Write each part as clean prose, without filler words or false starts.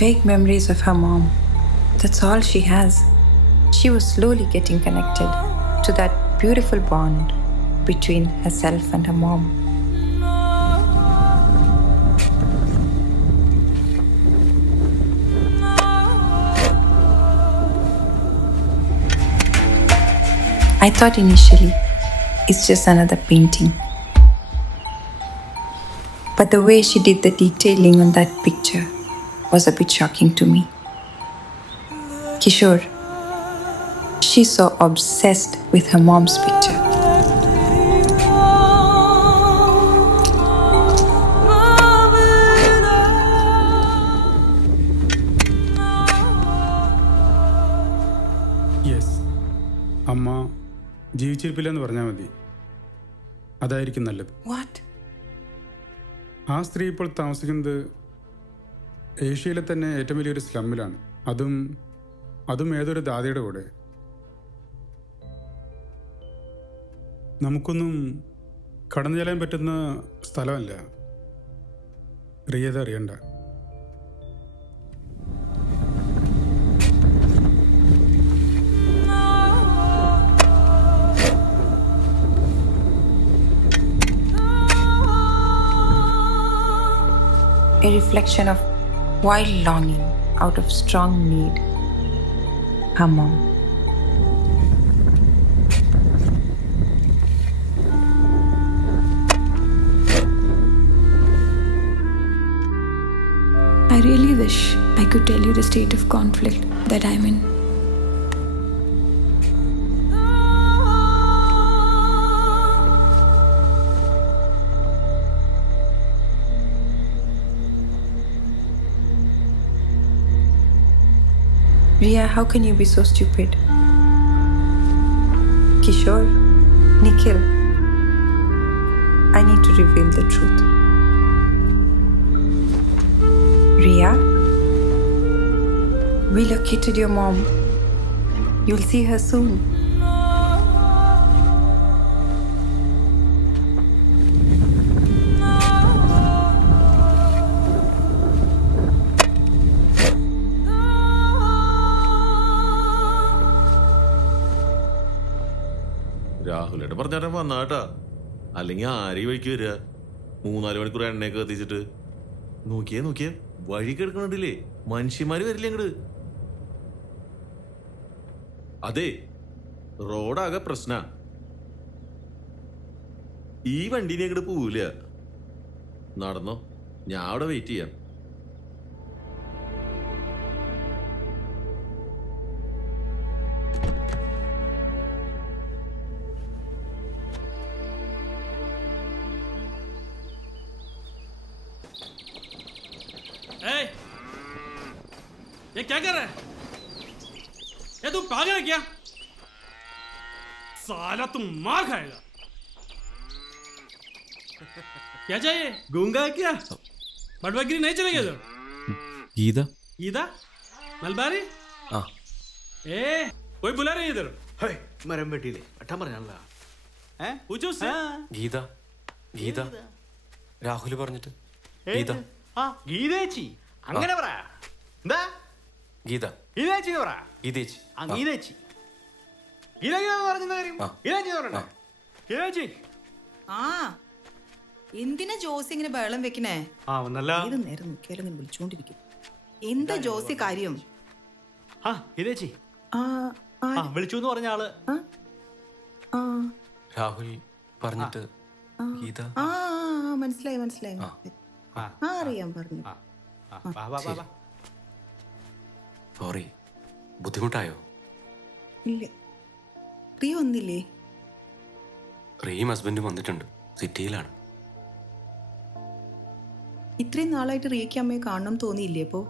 Vague memories of her mom. That's all she has. She was slowly getting connected to that beautiful bond between herself and her mom. I thought initially it's just another painting. But the way she did the detailing on that picture was a bit shocking to me. Kishore, she's so obsessed with her mom's picture. Yes, അമ്മ ജീവിച്ചിരിപ്പില്ലെന്ന് പറഞ്ഞാൽ മതി. അതായിരിക്കും നല്ലത്. What? ആ സ്ത്രീ ഇപ്പോൾ താമസിക്കുന്നത് ഏഷ്യയിലെ തന്നെ ഏറ്റവും വലിയൊരു സ്ലമ്മിലാണ്. അതും ഏതൊരു ദാതയുടെ കൂടെ. നമുക്കൊന്നും കടന്നു ചെല്ലാൻ പറ്റുന്ന സ്ഥലമല്ല. റിയത അറിയണ്ട. A reflection of wild longing out of strong need. Her mom. I really wish I could tell you the state of conflict that I'm in. Riya, how can you be so stupid? Kishore, Nikhil, I need to reveal the truth. Riya, we located your mom. You'll see her soon. രാഹുലേട്ടൻ പറഞ്ഞാൽ വന്നാട്ടാ, അല്ലെങ്കിൽ ആരെയും വഴിക്ക് വരിക. 3-4 മണിക്കൂർ എണ്ണയൊക്കെ കത്തിച്ചിട്ട്. നോക്കിയേ വഴി കിടക്കണില്ലേ, മനുഷ്യന്മാര് വരില്ല അങ്ങട്. അതെ, റോഡാകെ പ്രശ്ന. ഈ വണ്ടീനെ അങ്ങോട്ട് പോവില്ല. നടന്നോ, ഞാൻ അവിടെ വെയിറ്റ് ചെയ്യാം. ये क्या कर रहा है? ये तू पागल है क्या? साला तुम मार खाएगा. क्या चाहिए? गूंगा है क्या? बटवागिरी नहीं चलेगा इधर. गीता मलबारी. ए कोई बुला रही है इधर. മരം വെട്ടിയില്ലേ അട്ടം പറഞ്ഞാണല്ലോ. पूछो उससे. ഗീത രാഹുൽ പറഞ്ഞിട്ട്. ഗീത ഗീതേച്ചി അങ്ങനെ പറ. എന്താ ഗീത ഗീതേച്ചി പറ. ഗീതേച്ചി ഗീതേച്ചി ഗീത പറഞ്ഞ കാര്യം ഗീതേച്ചി പറഞ്ഞേ. ഗീതേച്ചി എന്തിനാ ജോസി ഇങ്ങനെ ബഹളം വെക്കണേ? വന്നല്ല നേരം നോക്കിയാലും ഇങ്ങനെ വിളിച്ചോണ്ടിരിക്കും. എന്താ ജോസി കാര്യം? ഗീതേച്ചി വിളിച്ചു എന്ന് പറഞ്ഞ ആള് രാഹുൽ പറഞ്ഞിട്ട്. ഗീത മനസ്സിലായി മനസ്സിലായി. അറിയാം പറഞ്ഞു. സോറി, ബുദ്ധിമുട്ടായോ? ഇല്ല, പ്രിയ വന്നില്ലേ? റീം ഹസ്ബൻഡും വന്നിട്ടുണ്ട്, സിറ്റിയിലാണ്. ഇത്രയും നാളായിട്ട് റിയയ്ക്ക് അമ്മയെ കാണണം തോന്നിയില്ലേ? അപ്പോ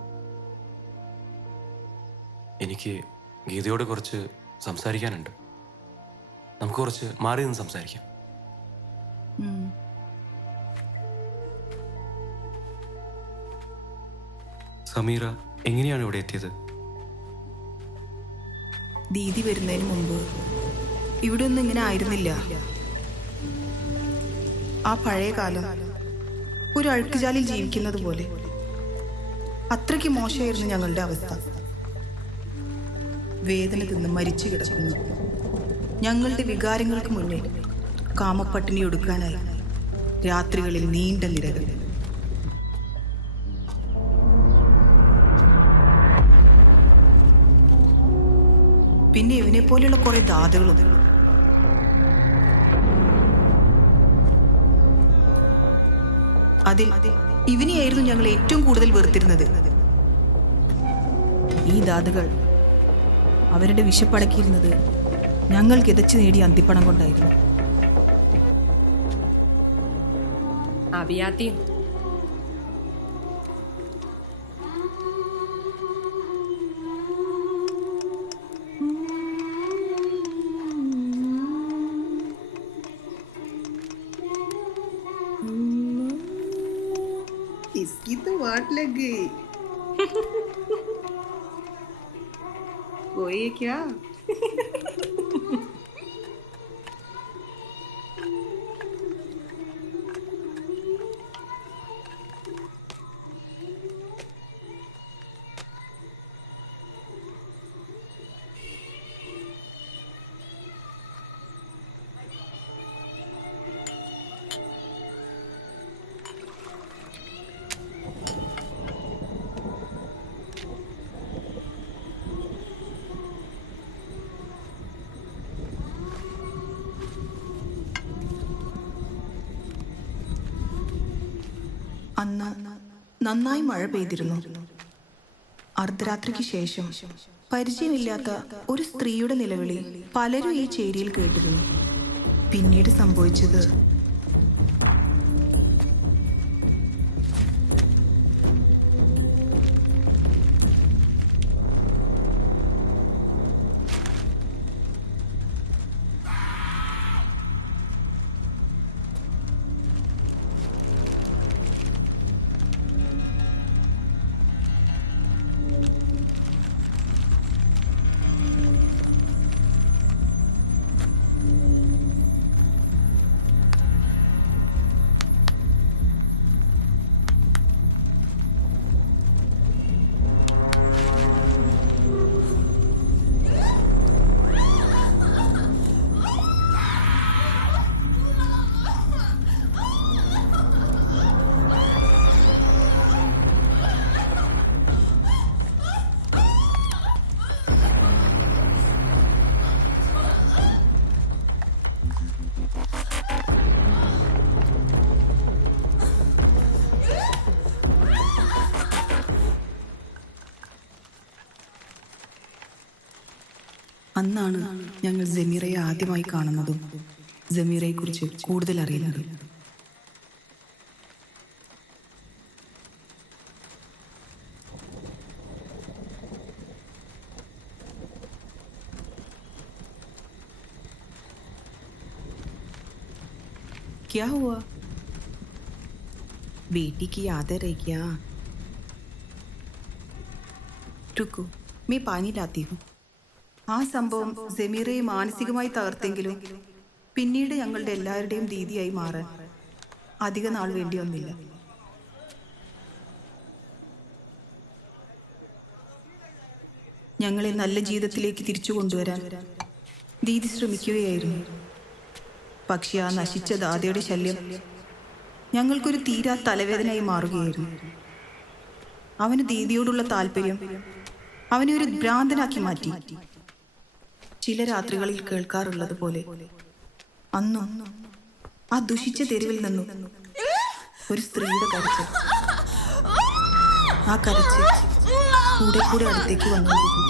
എനിക്ക് ഗീതയോട് കുറച്ച് സംസാരിക്കാനുണ്ട്. നമുക്ക് കുറച്ച് മാറി നിന്ന് സംസാരിക്കാം. സമീറ എങ്ങനെയാണ് ഇവിടെ എത്തിയത്? ദീദി വരുന്നതിന് മുമ്പ് ഇവിടെ ഒന്നും ഇങ്ങനെ ആയിരുന്നില്ല. ആ പഴയ കാലം ഒരു അഴുക്കുചാലിൽ ജീവിക്കുന്നത് പോലെ അത്രയ്ക്ക് മോശമായിരുന്നു ഞങ്ങളുടെ അവസ്ഥ. വേദന തിന്ന് മരിച്ചു കിടക്കുന്നു. ഞങ്ങളുടെ വികാരങ്ങൾക്ക് മുന്നിൽ കാമപ്പട്ടിണി ഒടുക്കാനായി രാത്രികളിൽ നീണ്ട നിരകൾ. പിന്നെ ഇവനെ പോലെയുള്ള കുറെ ദാതകളും. അതിൽ ഇവനെയായിരുന്നു ഞങ്ങൾ ഏറ്റവും കൂടുതൽ വെറുത്തിരുന്നത്. ഈ ദാതകൾ അവരുടെ വിശപ്പടക്കിയിരുന്നത് ഞങ്ങൾ കിതച്ചു നേടിയ അന്തിപ്പണം കൊണ്ടായിരുന്നു. इसकी तो वाट लग गई. कोई क्या? അന്ന് നന്നായി മഴ പെയ്തിരുന്നു. അർദ്ധരാത്രിക്ക് ശേഷം പരിചയമില്ലാത്ത ഒരു സ്ത്രീയുടെ നിലവിളി പലരും ഈ ചേരിയിൽ കേട്ടിരുന്നു. പിന്നീട് സംഭവിച്ചത് അന്നാണ് ഞങ്ങൾ ജമീറയെ ആദ്യമായി കാണുന്നതും ജമീറയെക്കുറിച്ച് കൂടുതൽ അറിയുന്നതും. क्या हुआ? बेटी की आदर है क्या? रुको, मैं पानी लाती हूँ. ആ സംഭവം ജമീറയെ മാനസികമായി തകർത്തെങ്കിലും പിന്നീട് ഞങ്ങളുടെ എല്ലാവരുടെയും ദീദിയായി മാറാൻ അധിക നാൾ വേണ്ടി വന്നില്ല. ഞങ്ങളെ നല്ല ജീവിതത്തിലേക്ക് തിരിച്ചു കൊണ്ടുവരാൻ ദീദി ശ്രമിക്കുകയായിരുന്നു. പക്ഷെ ആ നശിച്ച ദാദയുടെ ശല്യം ഞങ്ങൾക്കൊരു തീരാ തലവേദനയായി മാറുകയായിരുന്നു. അവന് ദീദിയോടുള്ള താല്പര്യം അവനെ ഒരു ഭ്രാന്തനാക്കി മാറ്റി. ചില രാത്രികളിൽ കേൾക്കാറുള്ളത് പോലെ അന്നും ആ ദുഷിച്ച തെരുവിൽ നിന്നും ഒരു സ്ത്രീയുടെ കരച്ചിൽ. ആ കരച്ചിൽ കൂടെ കൂടെ അടുത്തേക്ക് വന്നുകൊണ്ടിരുന്നു.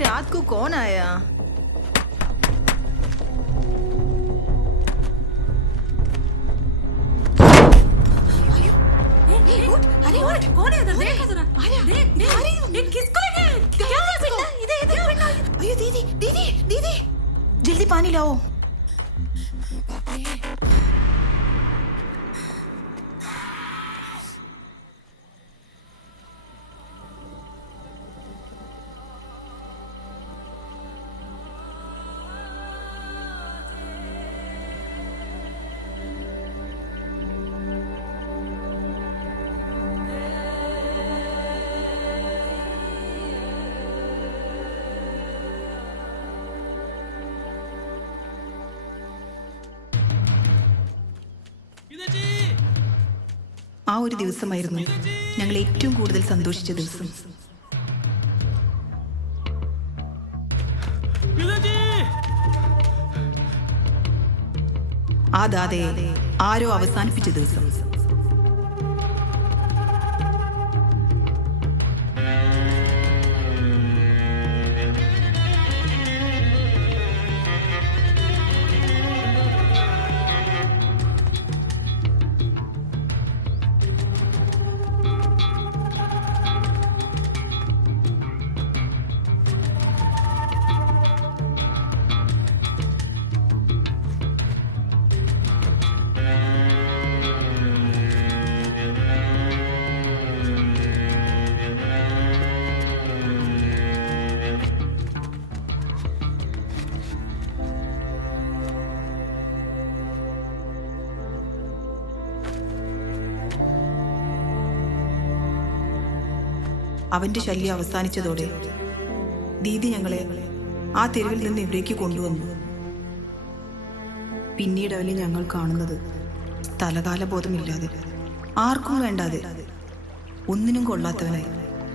रात को कौन आया? अरे उठ, कौन है इधर? देख जरा, देख किसको लगे? क्या है बेटा? इधर अयो दीदी दीदी दीदी जल्दी पानी लाओ. ആ ഒരു ദിവസമായിരുന്നു ഞങ്ങൾ ഏറ്റവും കൂടുതൽ സന്തോഷിച്ച ദിവസം. ആ ദാതയെ ആരോ അവസാനിപ്പിച്ച ദിവസം. അവന്റെ ശല്യം അവസാനിച്ചതോടെ ദീദി ഞങ്ങളെ ആ തെരുവിൽ നിന്ന് ഇവിടേക്ക് കൊണ്ടുവന്നു. പിന്നീട് അവനെ ഞങ്ങൾ കാണുന്നത് സ്ഥലകാലബോധമില്ലാതെ, ആർക്കും വേണ്ടാതെ, ഒന്നിനും കൊള്ളാത്തവനായി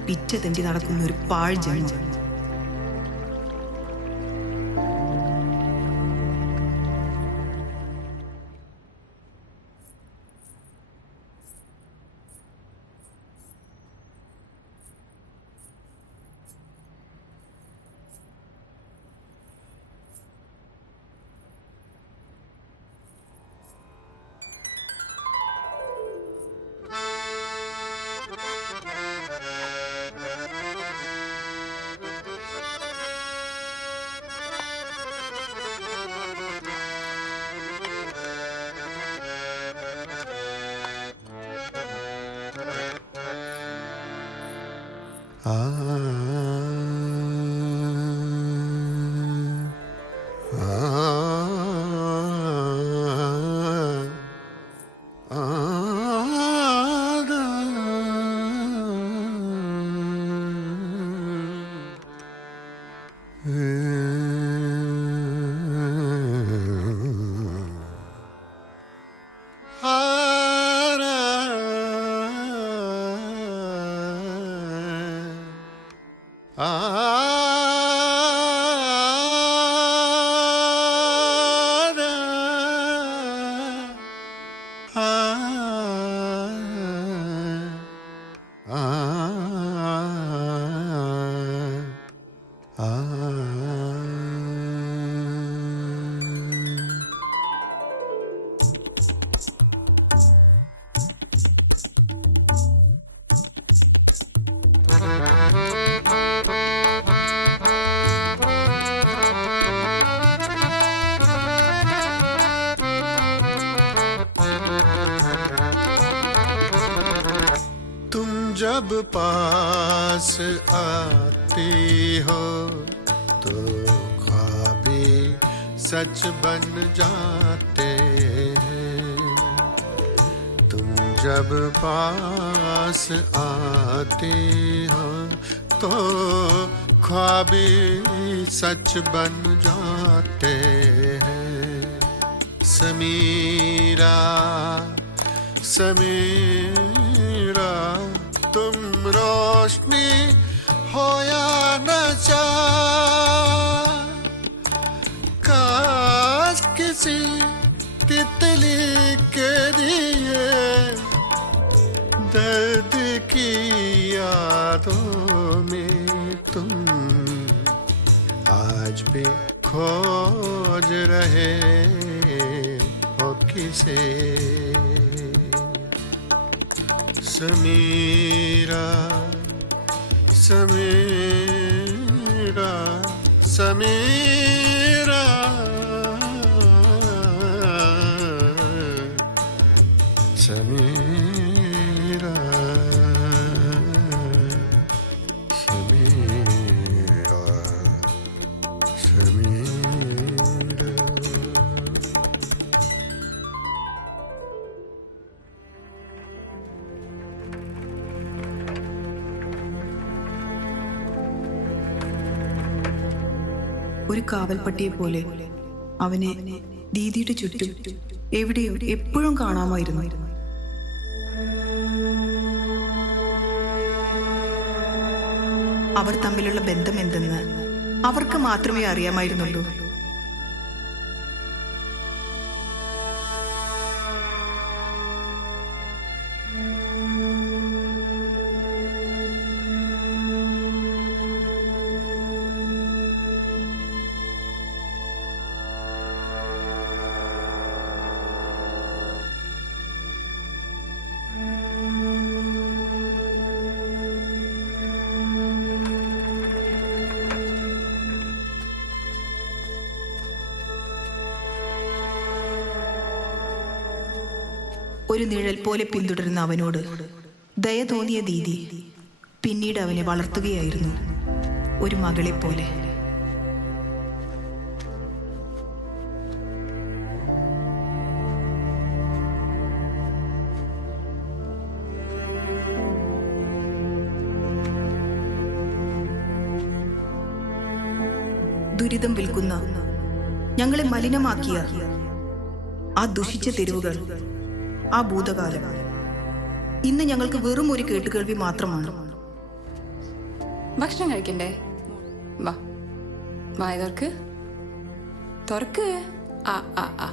പിച്ച തെണ്ടി നടക്കുന്ന ഒരു പാഴ് ജന്മം. जब पास आती हो तो ख्वाबी सच बन जाते हैं. तुम जब पास आते हो तो ख्वाबी सच बन जाते हैं। समीरा समीरा तुम रोशनी हो या नशा, काश किसी तितली के दिए दर्द की यादों में तुम आज भी खोज रहे हो किसे। समीरा समीरा समीरा समीरा समीरा समीरा। ഒരു കാവൽപ്പട്ടിയെ പോലെ അവനെ ദീദിയുടെ ചുറ്റും എവിടെയോ എപ്പോഴും കാണാമായിരുന്നു. അവർ തമ്മിലുള്ള ബന്ധം എന്തെന്ന് അവർക്ക് മാത്രമേ അറിയാമായിരുന്നുള്ളൂ. ഒരു നിഴൽ പോലെ പിന്തുടരുന്ന അവനോട് ദയ തോന്നിയ ദീദി പിന്നീട് അവനെ വളർത്തുകയായിരുന്നു, ഒരു മകളെ പോലെ. ദുരിതം വിൽക്കുന്ന, ഞങ്ങളെ മലിനമാക്കിയ ആ ദുഷിച്ച തെരുവുകൾ, ആ ഭൂതകാലം ഇന്ന് ഞങ്ങൾക്ക് വെറും ഒരു കേട്ടുകേൾവി മാത്രമാണ്. ഭക്ഷണം കഴിക്കണ്ടേ? വാ, വായ തുറക്ക് തുറക്ക്. ആ ആ ആ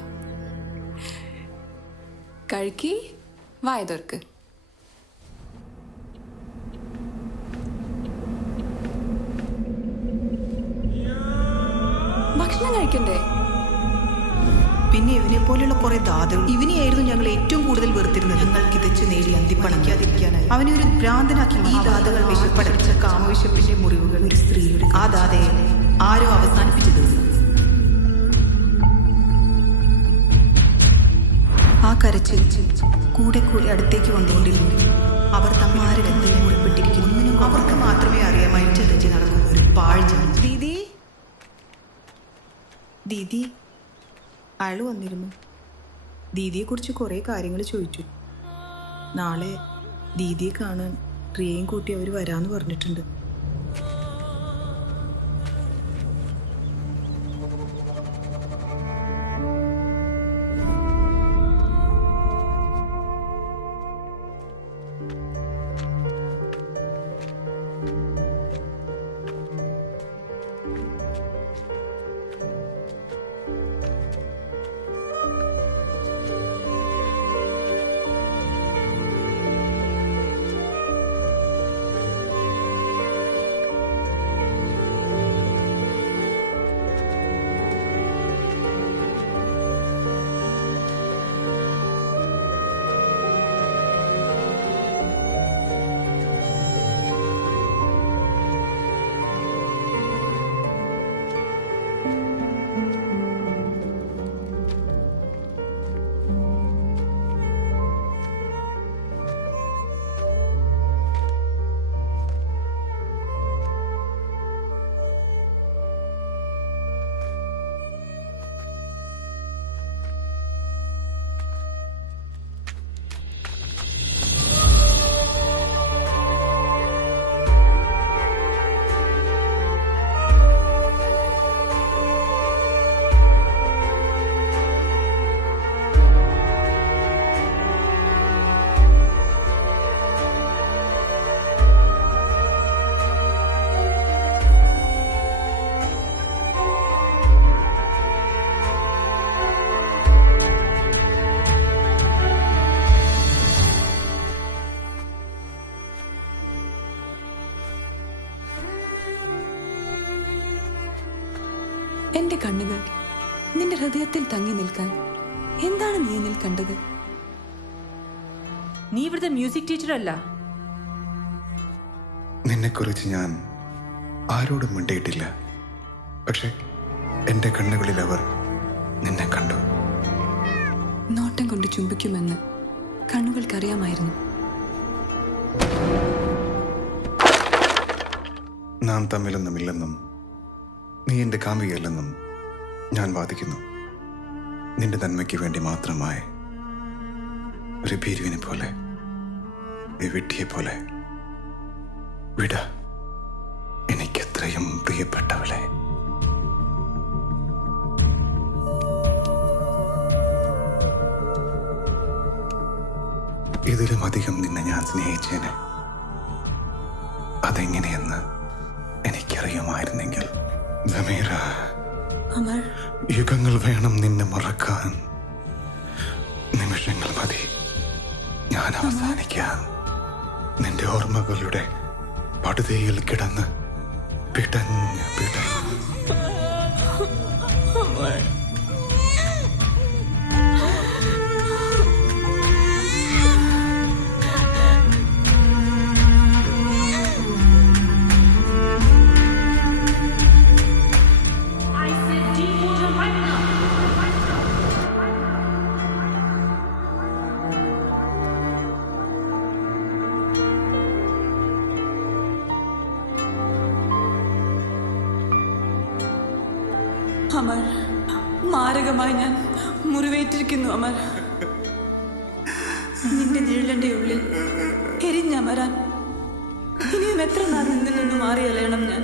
കഴിക്കി, വായ തുറക്ക്. ഭക്ഷണം കഴിക്കണ്ടേ? പിന്നെ ഇവനെ പോലെയുള്ള കുറെ ദാതകൾ, ഇവനെയായിരുന്നു ഞങ്ങൾ ഏറ്റവും കൂടുതൽ വെറുത്തിരുന്നത്. ഞങ്ങൾ കിതച്ചു നേടി അന്തിപ്പണക്കാതിരിക്കാനായി അവനെ ഒരു ഭ്രാന്തനാക്കി. ഈ ദാതകൾ വിശപ്പടച്ച കാമവിശപ്പിന്റെ മുറിവുകൾ ഒരു സ്ത്രീയുടെ, ആ ദാതയെ ആരോ അവസാനിപ്പിച്ച ദിവസം. ആ കരച്ചിൽ കൂടെ കൂടെ അടുത്തേക്ക് വന്നുകൊണ്ടിരുന്നു. അവർ തമ്മാരെ എന്തെങ്കിലും ഉൾപ്പെട്ടിരിക്കുന്നു. ഒന്നിനും അവർക്ക് മാത്രമേ അറിയാമായി ചെറിച്ച് നടക്കുന്ന ഒരു പാഴ്ച. ദീദി ദീദി അയാൾ വന്നിരുന്നു. ദീദിയെക്കുറിച്ച് കുറേ കാര്യങ്ങൾ ചോദിച്ചു. നാളെ ദീദിയെ കാണാൻ റിയയും കൂട്ടി അവർ വരാമെന്ന് പറഞ്ഞിട്ടുണ്ട്. എന്റെ കണ്ണുകൾ നിന്റെ ഹൃദയത്തിൽ തങ്ങി നിൽക്കാൻ എന്താണ് നീ എന്നിൽ കണ്ടത്? നീ ഇവിടുത്തെ മ്യൂസിക് ടീച്ചർ അല്ല. നിന്നെക്കുറിച്ച് ഞാൻ ആരോടും മിണ്ടിയിട്ടില്ല. പക്ഷെ എൻ്റെ കണ്ണുകളിൽ അവർ നിന്നെ കണ്ടു. നോട്ടം കൊണ്ട് ചുംബിക്കുമെന്ന് കണ്ണുകൾക്കറിയാമായിരുന്നു. നാം തമ്മിലൊന്നുമില്ലെന്നും നീ എൻ്റെ കാമുകയല്ലെന്നും ഞാൻ വാദിക്കുന്നു. നിന്റെ നന്മയ്ക്ക് വേണ്ടി മാത്രമായി ഒരു ഭീരുവിനെ പോലെ, ഒരു വിഡ്ഢിയെ പോലെ. വിട എനിക്കെത്രയും പ്രിയപ്പെട്ടവളെ. ഇതിലും അധികം നിന്നെ ഞാൻ സ്നേഹിച്ചേനെ. അതെങ്ങനെയെന്ന് എനിക്കറിയുമായിരുന്നെങ്കിൽ. സമീറ, അമർ, യുഗങ്ങൾ വേണം നിന്നെ മറക്കാൻ. നിമിഷങ്ങൾ മതി ഞാൻ അവസാനിക്കാൻ. നിന്റെ ഓർമ്മകളുടെ പടുതയിൽ കിടന്ന് പിടഞ്ഞ് പിടഞ്ഞ്. അമർ, മാരകമായി ഞാൻ മുറിവേറ്റിരിക്കുന്നു അമർ. നിന്റെ നിഴലിന്റെ ഉള്ളിൽ എരിഞ്ഞമരാൻ ഇനിയും എത്ര നാൾ നിന്നിൽ നിന്ന് മാറി അലയണം ഞാൻ.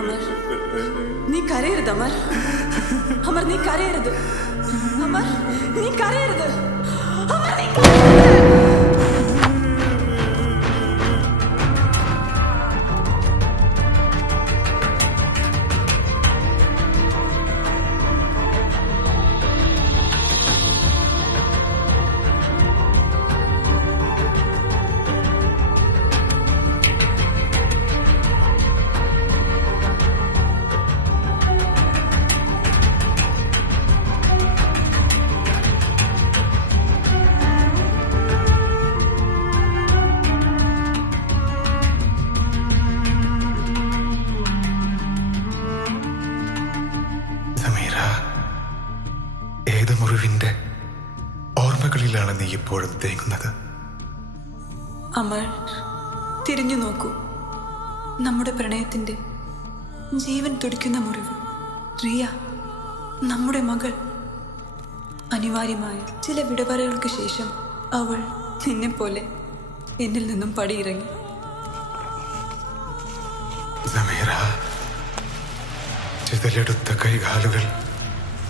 അമർ, നീ കരയരുത് അമർ. അമർ, നീ കരയരുത്. അമർ, നീ കരയരുത്. അമർ, നീ കരയരുത്. മുറിവിന്റെ ഓർമ്മകളിലാണ് നീ ഇപ്പോഴും തേങ്ങുന്നത്. അമർ, തിരിഞ്ഞു നോക്കൂ. നമ്മുടെ പ്രണയത്തിന്റെ ജീവൻ തുടിക്കുന്ന മുറിവ്. റിയ, നമ്മുടെ മകൾ. അനിവാര്യമായ ചില വിടപറകൾക്ക് ശേഷം അവൾ നിന്നെ പോലെ എന്നിൽ നിന്നും പടിയിറങ്ങി. സമീറ, ചിതലെടുത്ത കൈകാലുകൾ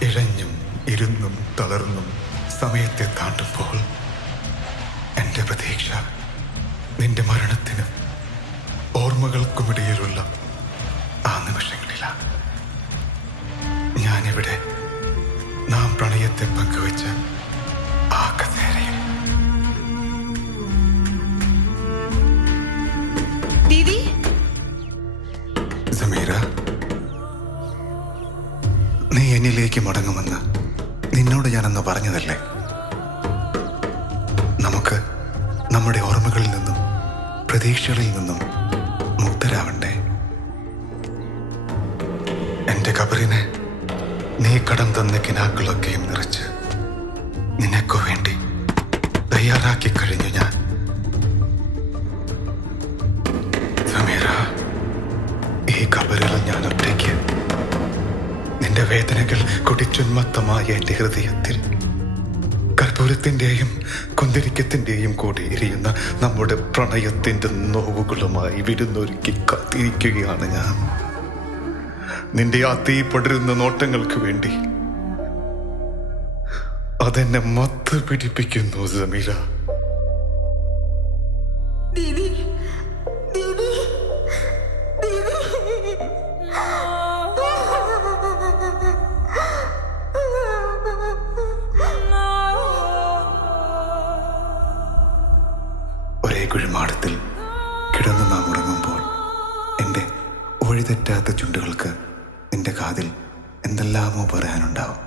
ഇഴഞ്ഞും ഇരുന്നും തളർന്നും സമയത്തെ താണ്ടുമ്പോൾ എൻ്റെ പ്രതീക്ഷ നിന്റെ മരണത്തിനും ഓർമ്മകൾക്കുമിടയിലുള്ള ആ നിമിഷങ്ങളിലാണ്. ഞാനിവിടെ നാം പ്രണയത്തെ പങ്കുവെച്ച ആ കസേരയിൽ. ദീദി, സമീറ, നീ എന്നിലേക്ക് മടങ്ങുമെന്ന് നിന്നോട് ഞാനെന്ന് പറഞ്ഞതല്ലേ? നമുക്ക് നമ്മുടെ ഓർമ്മകളിൽ നിന്നും പ്രതീക്ഷകളിൽ നിന്നും മുക്തരാവണ്ടേ? എൻ്റെ കബറിനെ നീ കടം തന്ന കിനാക്കളൊക്കെയും നിറച്ച് നിനക്കു വേണ്ടി തയ്യാറാക്കി കഴിഞ്ഞു ഞാൻ. സമീറ, ഈ കബറിൽ ഞാൻ ഒറ്റയ്ക്ക്. നിന്റെ വേദനകൾ കൊടിച്ചുന്മത്തമായ എൻ്റെ ഹൃദയത്തിൽ കർപ്പൂരത്തിൻ്റെയും കുന്തിരിക്കത്തിൻ്റെയും കൂടി എരിയുന്ന നമ്മുടെ പ്രണയത്തിൻ്റെ നോവുകളുമായി വിരുന്നൊരുക്കി കാത്തിരിക്കുകയാണ് ഞാൻ. നിന്റെ ആ തീ പടരുന്ന നോട്ടങ്ങൾക്ക് വേണ്ടി. അതെന്നെ മത്ത് പിടിപ്പിക്കുന്നു സമീറ. ഒരേ കുഴിമാടത്തിൽ കിടന്ന് നാം ഉറങ്ങുമ്പോൾ എൻ്റെ പറ്റാത്ത ചുണ്ടുകൾക്ക് നിന്റെ കാതിൽ എന്തെല്ലാമോ പറയാനുണ്ടാവും.